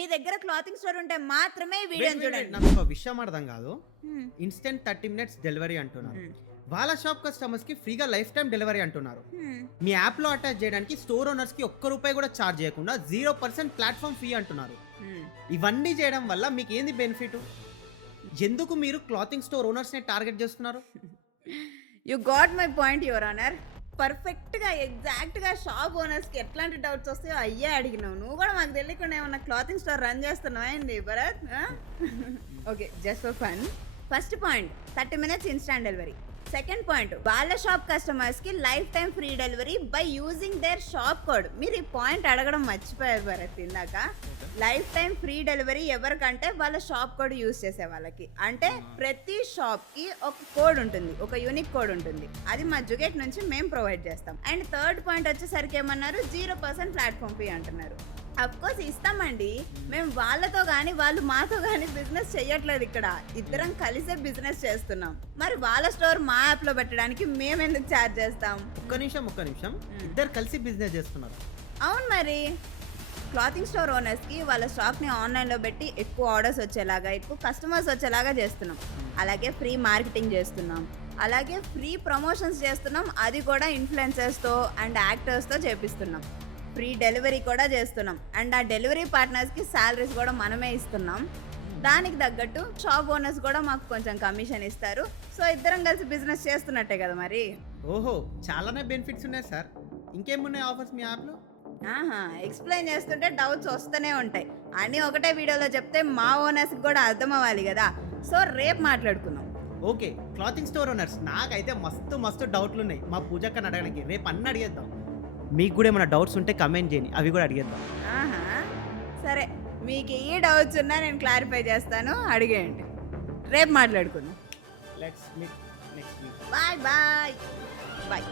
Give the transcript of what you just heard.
మీ దగ్గర clothing store ఉంటే మాత్రమే ఈ వీడియోని చూడండి. నాకు ఒక విషయం అర్థం కాదు. ఇన్స్టెంట్ 30 minutes డెలివరీ అంటున్నారు. వాళ్ళ షాప్ కస్టమర్స్ కి ఫ్రీగా లైఫ్ టైం డెలివరీ అంటున్నారు. మీ యాప్ లో అటాచ్ చేయడానికి స్టోర్ ఓనర్స్ కి ₹1 కూడా ఛార్జ్ చేయకుండా 0% ప్లాట్ఫామ్ ఫీ అంటున్నారు. ఇవన్నీ చేయడం వల్ల మీకు ఏంది బెనిఫిట్? ఎందుకు మీరు క్లాతింగ్ స్టోర్ ఓనర్స్ ని టార్గెట్ చేస్తున్నారు? You got my point your honour. Perfect గా ఎగ్జాక్ట్ గా షాప్ ఓనర్స్ కి ఎట్లాంటి డౌట్స్ వస్తాయో అయ్యే అడిగినావు. నువ్వు కూడా మాకు తెలియకుండా ఏమన్నా క్లాతింగ్ స్టోర్ రన్ చేస్తున్నావా ఏంది Bharat? Okay, just for fun. First point 30 minutes instant delivery. Second point వాళ్ళ షాప్ కస్టమర్స్ కి life time free delivery by using there shop code. మీరు ఈ పాయింట్ అడగడం మర్చిపోయారు భరత్ ఇందాక. లైఫ్ టైం ఫ్రీ డెలివరీ ఎవరికంటే వాళ్ళ షాప్ కోడ్ యూజ్ చేసే వాళ్ళకి. అంటే ప్రతి షాప్ కి ఒక కోడ్ ఉంటుంది, ఒక యూనిక్ కోడ్ ఉంటుంది. అది మా జుగేట్ నుంచి మేము ప్రొవైడ్ చేస్తాం. అండ్ థర్డ్ పాయింట్ వచ్చేసరికి ఏమన్నారు, 0% ప్లాట్ఫామ్ ఫీ అంటున్నారు. అఫ్ కోర్స్ ఇస్తామండి. మేము వాళ్ళతో కానీ వాళ్ళు మాతో కానీ బిజినెస్ చేయట్లేదు. ఇక్కడ ఇద్దరం కలిసే బిజినెస్ చేస్తున్నాం. మరి వాళ్ళ స్టోర్ మా యాప్ లో పెట్టడానికి మేము ఎందుకు ఛార్జ్ చేస్తాం? ఒక్క నిమిషం. ఇద్దరు కలిసి బిజినెస్ చేస్తున్నారు. అవును, మరి క్లాతింగ్ స్టోర్ ఓనర్స్ కి వాళ్ళ స్టాక్ ని ఆన్లైన్ లో పెట్టి ఎక్కువ ఆర్డర్స్ వచ్చేలాగా, ఎక్కువ కస్టమర్స్ వచ్చేలాగా చేస్తున్నాం. అలాగే ఫ్రీ మార్కెటింగ్ చేస్తున్నాం, అలాగే ఫ్రీ ప్రమోషన్స్ చేస్తున్నాం. అది కూడా ఇన్ఫ్లుయెన్సర్స్ తో అండ్ యాక్టర్స్ తో చేపిస్తున్నాం. ఫ్రీ డెలివరీ కూడా చేస్తున్నాం. అండ్ ఆ డెలివరీ పార్ట్నర్స్ కి శాలరీస్ కూడా మనమే ఇస్తున్నాం. దానికి తగ్గట్టు షాప్ ఓనర్స్ కూడా మాకు కొంచెం కమిషన్ ఇస్తారు. సో ఇద్దరం కలిసి బిజినెస్ చేస్తున్నట్టే కదా మరి. ఓహో, చాలానే బెనిఫిట్స్ ఉన్నాయి సార్. ఇంకేమున్నాయి ఆఫర్స్ మీ యాప్ లో? ఎక్స్ప్లెయిన్ చేస్తుంటే డౌట్స్ వస్తూనే ఉంటాయి. అన్నీ ఒకటే వీడియోలో చెప్తే మా ఓనర్స్కి కూడా అర్థం అవ్వాలి కదా. సో రేపు మాట్లాడుకుందాం. ఓకే, క్లాతింగ్ స్టోర్ ఓనర్స్, నాకైతే మస్తు డౌట్లు ఉన్నాయి. మా పూజక్కని అడగడానికి రేపు అన్నీ అడిగేద్దాం. మీకు కూడా ఏమైనా డౌట్స్ ఉంటే కమెంట్ చేయండి, అవి కూడా అడిగేద్దాం. సరే, మీకు ఏ డౌట్స్ ఉన్నా నేను క్లారిఫై చేస్తాను, అడిగేయండి. రేపు మాట్లాడుకుందాం. Let's meet next week. Bye.